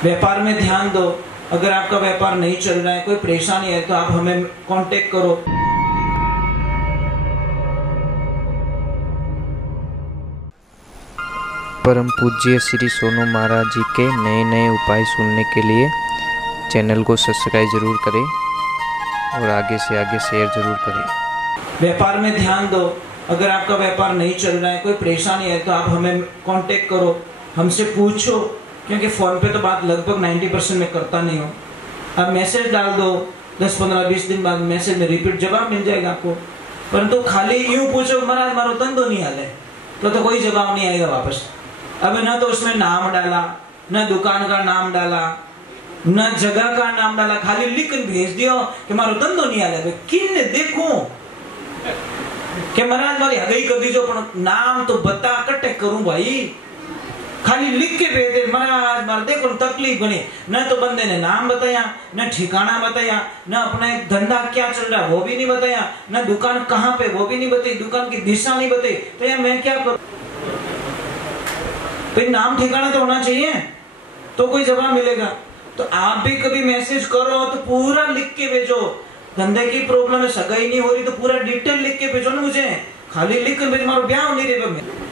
व्यापार में ध्यान दो। अगर आपका व्यापार नहीं चल रहा है, कोई परेशानी है, तो आप हमें कांटेक्ट करो। परम पूज्य श्री सोनू महाराज जी के नए नए उपाय सुनने के लिए चैनल को सब्सक्राइब जरूर करें और आगे से आगे शेयर जरूर करें। व्यापार में ध्यान दो। अगर आपका व्यापार नहीं चल रहा है, कोई परेशानी है, तो आप हमें कांटेक्ट करो, हमसे पूछो। क्योंकि फोन पे तो बात लगभग 90% में करता नहीं हूँ। आप मैसेज डाल दो, 10, 15, 20 दिन बाद मैसेज में रिपीट जवाब मिल जाएगा आपको। परंतु खाली यूं पूछो महाराज मारो धंधो नहीं हाले, तो कोई जवाब नहीं आएगा वापस। अब न तो उसमें नाम डाला, न दुकान का नाम डाला, न जगह का नाम डाला, खाली लिख भेज दियो कि मारो धंधो नहीं हाले। किन देखो कि महाराज मारी हगई कर दीजो, पण नाम तो बता कटे करूं भाई। खाली लिख के भेज दे महाराज मार देखो तकलीफ बनी। न तो बंदे ने नाम बताया, न ठिकाना बताया, न अपना धंधा क्या चल रहा है वो भी नहीं बताया, न दुकान कहाँ पे वो भी नहीं बताई, दुकान की दिशा नहीं बताई। तो यार मैं क्या करूं? तो नाम ठिकाना तो होना चाहिए, तो कोई जवाब मिलेगा। तो आप भी कभी मैसेज करो तो पूरा लिख के भेजो। धंधे की प्रॉब्लम है, सगाई नहीं हो रही, तो पूरा डिटेल लिख के भेजो ना मुझे। खाली लिख के भेज, मारो ब्याह नहीं रहे,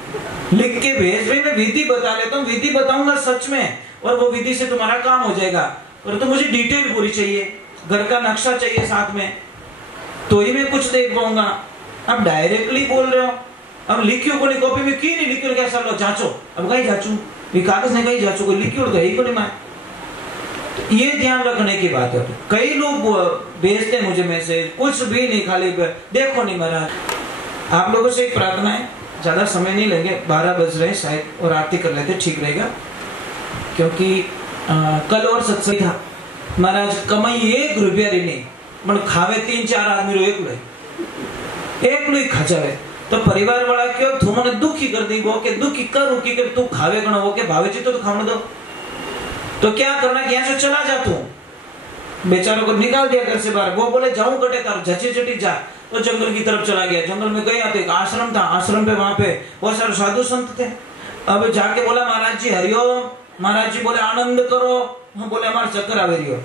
लिख के भेज रही। मैं विधि बता लेता हूँ, विधि बताऊंगा सच में, और वो विधि से तुम्हारा काम हो जाएगा। और तो मुझे डिटेल पूरी चाहिए, घर का नक्शा चाहिए साथ में, तो ही मैं कुछ देख पाऊंगा। अब डायरेक्टली बोल रहे हो, अब लिखियो को कॉपी में की नहीं लिखियो, कैसा लो जांचो। अब कहीं जांचू, कागज ने कहीं जांचो, कोई लिखियो तो यही को नहीं मैं। तो ये ध्यान रखने की बात है। कई लोग भेजते मुझे मैसेज, कुछ भी नहीं, खाली देखो नहीं महाराज। आप लोगों से एक प्रार्थना है, ज्यादा समय नहीं लेंगे, 12 बज रहे शायद, और आरती कर लेते ठीक रहेगा। क्योंकि कल और सत्संग था। महाराज कमाई 1 रुपया नहीं, मन खावे 3-4 आदमी एक ही खा जावे। तो परिवार वाला क्यों तू मैंने दुखी कर दी, वो के दुखी करूं कि तू खावे गणो, वो के भावे जी तो खाने दो। तो क्या करना कि यहाँ से चला जा, तू बेचारों को निकाल दिया घर से बाहर। वो बोले जाऊं कटे तार झची झटी जा, तो जंगल की तरफ चला गया। जंगल में गया तो एक आश्रम था, आश्रम पे वहां पे बहुत सारे साधु संत थे। अब जाके बोला महाराज जी हरिओम। महाराज जी बोले आनंद करो। हम बोले हमारे चक्कर आवे रही हो,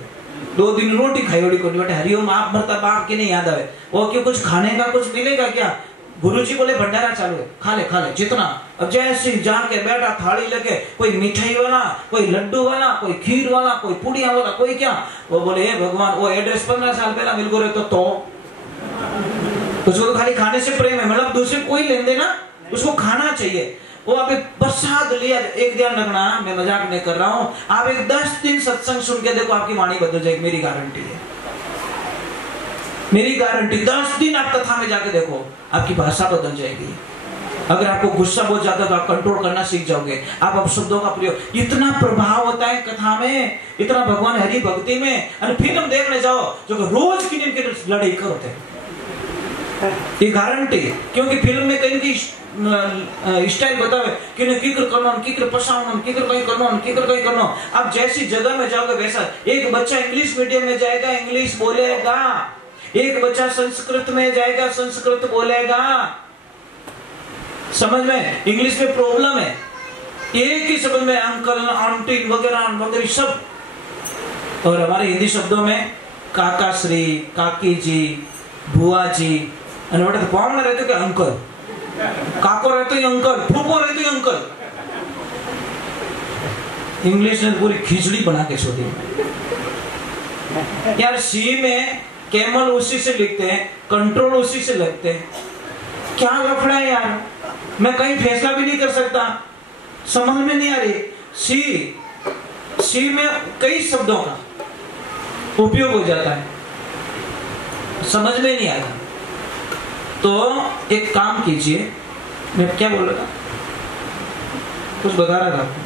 2 दिन रोटी खाई ओडी कोटी बेटे हरिओम आप भरता बाप के नहीं याद आवे। वो क्यों कुछ खाने का कुछ मिलेगा क्या? गुरुजी बोले भंडारा चालू है, खा ले जितना। अब जैसे जाके बैठा, थाली लेके, कोई मिठाई वाला, कोई लड्डू वाला, कोई खीर वाला, कोई पुड़िया वाला, कोई क्या। वो बोले हे भगवान, वो एड्रेस 15 साल पहला मिल गए तो उसको तो खाली खाने से प्रेम है, मतलब दूसरे कोई लेन देना, उसको खाना चाहिए। वो अभी प्रसाद लिया। एक ध्यान रखना, मैं मजाक नहीं कर रहा हूँ, आप एक 10 दिन सत्संग सुन के देखो, आपकी वाणी बदल जाएगी, मेरी गारंटी है, मेरी गारंटी। 10 दिन आप कथा में जाके देखो, आपकी भाषा बदल जाएगी। अगर आपको गुस्सा बहुत ज्यादा तो आप कंट्रोल करना सीख जाओगे। आप अपशब्दों का प्रयोग, इतना प्रभाव होता है कथा में, इतना भगवान हरि भक्ति में। और फिल्म देखने जाओ जो रोज की लड़ाई करते हैं, ये गारंटी। क्योंकि फिल्म में कहीं की स्टाइल बतावे कि किकर करना, किकर पसावना, किकर कहीं करना, किकर कहीं करना। आप जैसी जगह में जाओगे वैसा। एक बच्चा इंग्लिश मीडियम में जाएगा, इंग्लिश बोलेगा। एक बच्चा संस्कृत में जाएगा, संस्कृत बोलेगा। समझ में? इंग्लिश में प्रॉब्लम है, एक ही शब्द में अंकल, आंटी वगैरह वगैरह सब। और हमारे हिंदी शब्दों में काका श्री, काकी जी, बुआ जी, तो कौन रहते कि अंकल, काको रहते ही अंकल, फूफो रहते ही अंकल। इंग्लिश ने पूरी खिचड़ी बना के छोड़ी यार। सी में कैमल उसी से लिखते हैं, कंट्रोल उसी से लगते हैं। क्या लफड़ा है यार, मैं कहीं फैसला भी नहीं कर सकता, समझ में नहीं आ रही। सी में कई शब्दों का उपयोग हो जाता है, समझ में नहीं आएगा। तो एक काम कीजिए, मैं क्या बोल रहा था, कुछ बता रहा था आपको।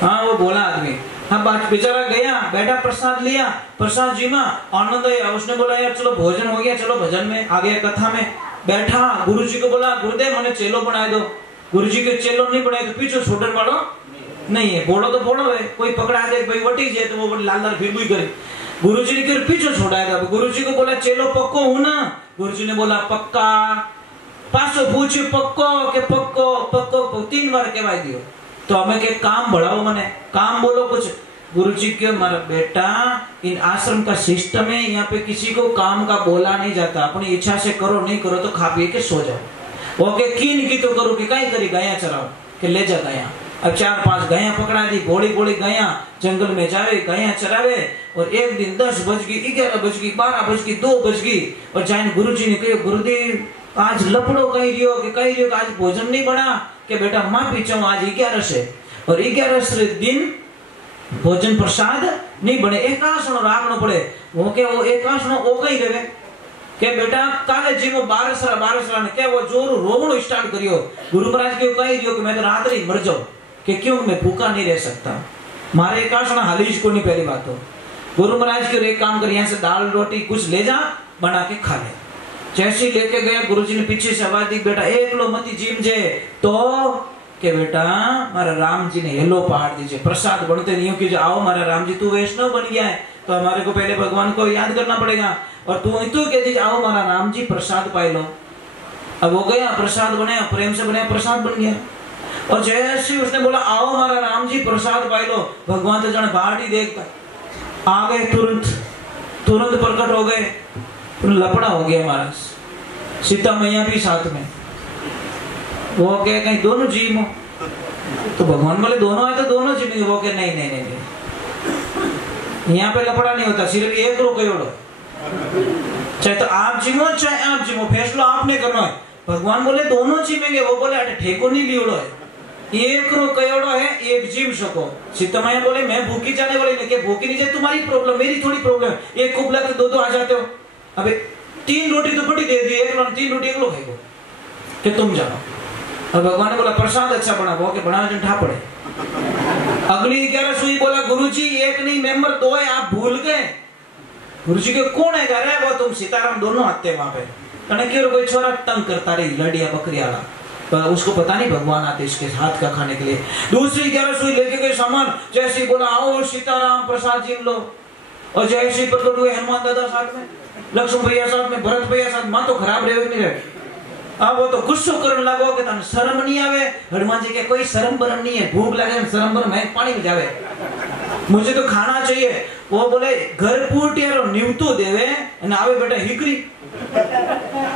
हाँ वो बोला आदमी, हाँ बेचारा गया, बैठा, प्रसाद लिया, प्रसाद जी में आनंद आया। उसने बोला यार चलो भोजन हो गया, चलो भजन में आ गया, कथा में बैठा। गुरुजी को बोला गुरुदेव मैंने चेलो बना दो। गुरुजी के चेलो नहीं बनाए तो पीछे छोड़ने वालों नहीं है। बोलो तो बोलो है, कोई पकड़ा दे भाई वटी जाए तो वो लाल लाल फिर भी करे। गुरुजी ने फिर पीछे छोड़ाएगा। गुरुजी को बोला चेलो पक्को हूं ना। गुरुजी ने बोला पक्का। पासो पूछ्યું पक्को के पक्को पक्को 3 बार कहवाई दियो। तो हमें के काम बढ़ाओ, मने काम बोलो कुछ। गुरुजी के हमारा बेटा इन आश्रम का सिस्टम है, यहाँ पे किसी को काम का बोला नहीं जाता, अपनी इच्छा से करो, नहीं करो तो खा पी के सो जाओ। ओके कीन की तो करो कि कहीं करी गाया चराओ कि ले जा गाया। अब 4-5 गाया पकड़ा दी, घोड़ी घोड़ी गाया जंगल में जावे, गाया चरावे। और एक दिन 10 बज गई, 11 बज गई, 12 बज गई, 2 बज गई और जाइन गुरुजी ने कहो गुरुदेव आज लपड़ो कही रियो कि कही रियो आज भोजन नहीं बना कि बेटा माफी चाहूं आज 11 से, और 11 दिन भोजन प्रसाद नहीं बने। एक आसनो राखनो पड़े, वो के वो एक आसनो ओ कही देवे के बेटा काले जी वो 12 ने के वो जोर रोवणो स्टार्ट करियो। गुरु महाराज के कही रियो कि मैं तो रात ही मर जाऊं कि क्यों मैं भूखा नहीं रह सकता, मारे एक आसना हालीज को नहीं। पहली बात तो गुरु महाराज के एक काम कर, यहाँ से दाल रोटी कुछ ले जा बना के खा ले। जैसे लेके गया गुरुजी ने पीछे से आवाज दी बेटा एक लो मती जीम जे तो के बेटा मारा राम जी ने हेलो पहाड़ दीजिए, प्रसाद बनते नहीं हो कि आओ मारा राम जी तू वैष्णव बन गया है तो हमारे को पहले भगवान को याद करना पड़ेगा, और तू कह दीजिए आओ मारा राम जी प्रसाद पाई लो। अब हो गया प्रसाद बनाया, प्रेम से बनाया प्रसाद बन गया। और जैसे उसने बोला आओ मारा राम जी प्रसाद पाई लो, भगवान तो जाने बाहर ही देखता आ गए, तुरंत प्रकट हो गए, लपड़ा हो गया महाराज। सीता मैया भी साथ में, वो कहे कहीं दोनों जीव हो तो भगवान बोले दोनों है तो दोनों जीव। वो कहे नहीं नहीं नहीं, यहाँ पे लपड़ा नहीं होता, सिर्फ एक रो कयोड़ो, चाहे तो आप जीवो चाहे आप जीवो, फैसला आपने करना है। भगवान बोले दोनों जीवेंगे, वो बोले अरे ठेको नहीं लियोड़ो है, एक रो कयोड़ो है एक जीव सको। सीता मैया बोले मैं भूखी जाने वाली नहीं, भूखी नहीं जाए तुम्हारी प्रॉब्लम मेरी थोड़ी प्रॉब्लम, एक कुबला तो दो आ जाते हो। अबे 3 रोटी तो बड़ी दे दी, एक लो 3 रोटी एक लो खाएगो कि तुम जाओ। और भगवान ने बोला प्रसाद अच्छा बना, वो के बना ठा पड़े। अगली 11 सुई बोला गुरुजी एक नहीं मेंबर 2 है, आप भूल गए। गुरुजी के कौन है कह रहा है वो तुम सीताराम दोनों आते वहां पे, कहने क्यों कोई छोरा तंग करता रही लड़िया बकरिया वाला, पर उसको पता नहीं भगवान आते इसके हाथ का खाने के लिए। दूसरी 11 सुई लेके गए सामान, जैसे बोला आओ सीताराम प्रसाद जीम लो, और जैसे प्रकट हुए हनुमान दादा साथ में, लक्ष्मण भैया साथ में, भरत भैया साथ, मां तो खराब रहे नहीं रहे। अब वो तो गुस्सो करने लगो कि तने शर्म नहीं आवे। हनुमान जी के कोई शर्म बरम नहीं है, भूख लगे शर्म बरम मैं पानी में जावे, मुझे तो खाना चाहिए। वो बोले घर पूटियारो निवतो देवे न आवे बेटा हिकरी,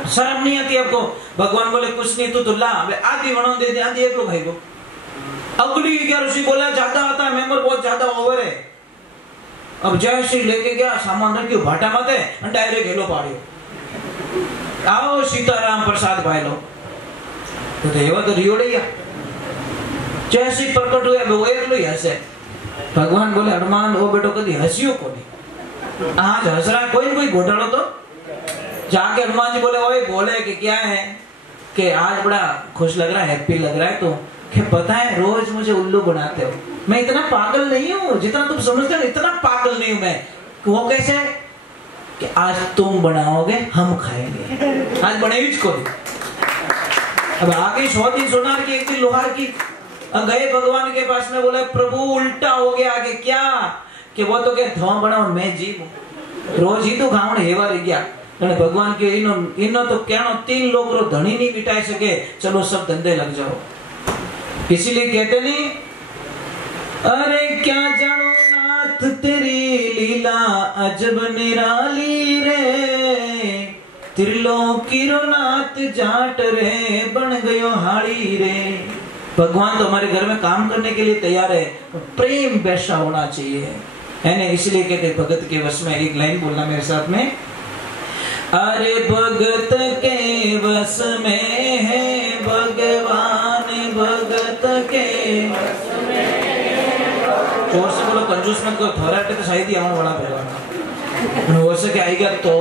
शर्म नहीं आती आपको। भगवान बोले कुछ नहीं तू ला आधी वणो दे दे, आधी एक लो भाई को। अगली 11 सी बोला ज्यादा आता है मेंबर, बहुत ज्यादा ओवर है। अब जैसे लेके गया सामान रखियो भाटा माते डायरेक्ट हेलो पाड़ियो, आओ सीताराम प्रसाद पाई लो। तो एवा तो रियोड़िया जैसे प्रकट हुए वो एक लो ही हंसे। भगवान बोले हनुमान वो बेटो कभी हंसियो को नहीं, आज हंस रहा है कोई कोई घोटालो तो। जाके हनुमान जी बोले ओए बोले कि क्या है कि आज बड़ा खुश लग रहा है, हैप्पी लग रहा है, तो कि पता है रोज मुझे उल्लू बनाते हो, मैं इतना पागल नहीं हूँ जितना तुम समझते हो, इतना पागल नहीं हूँ मैं। वो कैसे कि आज तुम बनाओगे हम खाएंगे, आज बनेगी इसको। अब आगे 100 दिन सोनार की 1 दिन लोहार की। अब गए भगवान के पास में, बोले प्रभु उल्टा हो गया आगे क्या कि वो तो क्या धुआं बनाओ मैं जीव, रोज ही तो खावण हेवा रह गया। भगवान के इनो तो क्या 3 लोग रो धनी नहीं बिठाए सके, चलो सब धंधे लग जाओ। इसीलिए कहते नहीं अरे क्या जानो नाथ तेरी लीला अजब निराली रे, त्रिलोकी रो नाथ जाट रे बन गयो हाड़ी रे। भगवान तो हमारे घर में काम करने के लिए तैयार है, प्रेम वैसा होना चाहिए है ना। इसलिए कहते भगत के वश में, एक लाइन बोलना मेरे साथ में, अरे भगत के वश में है भगवान, भगत के जोर से बोलो कंजूस मत करो, थोड़ा तो शायद ही आने वाला भगवान हो सके आएगा तो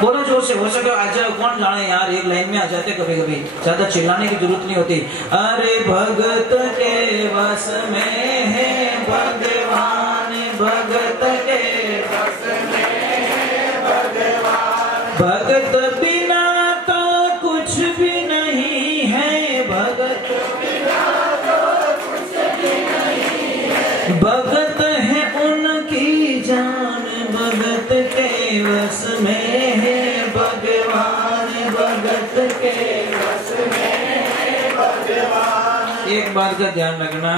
बोलो जोर से, हो सके आज कौन जाने यार, एक लाइन में आ जाते कभी कभी, ज्यादा चिल्लाने की जरूरत नहीं होती। अरे भगत के वश में है भगवान, भगत के वश में है भगवान, भगत बिना तो कुछ भी नहीं है, भगत बिना तो कुछ भी नहीं है, भगत है उनकी जान, भगत के वश में है भगवान, भगत के वश में है भगवान। एक बात का ध्यान रखना,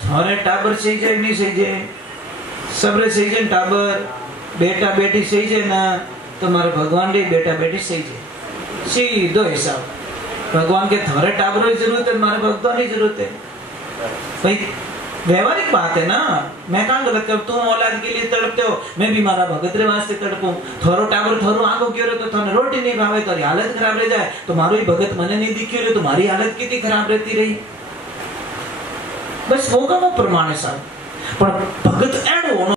थारे टाबर सही जाए नहीं सही जाए, सबरे सही जाए टाबर, बेटा बेटी सही जाए ना, तुम्हारे भगवान रे बेटा बेटी सही जाए, सीधो हिसाब। भगवान के थारे टाबरों की जरूरत है, तुम्हारे भगवान की जरूरत है भाई, व्यवहारिक बात है ना। मैं कहाँ गलत कर, तुम औलाद के लिए तड़पते हो, मैं भी मारा भगत रे वास्ते तड़पूं। थारो टाबर थारो आंखों क्यों रे, तो थाने रोटी नहीं खावे, तारी हालत खराब रह जाए, तुम्हारो ही भगत मने नहीं दिखियो रे, तुम्हारी हालत कितनी खराब रहती रही। बस होगा वो प्रमाण है साहब, पर भगत एड होना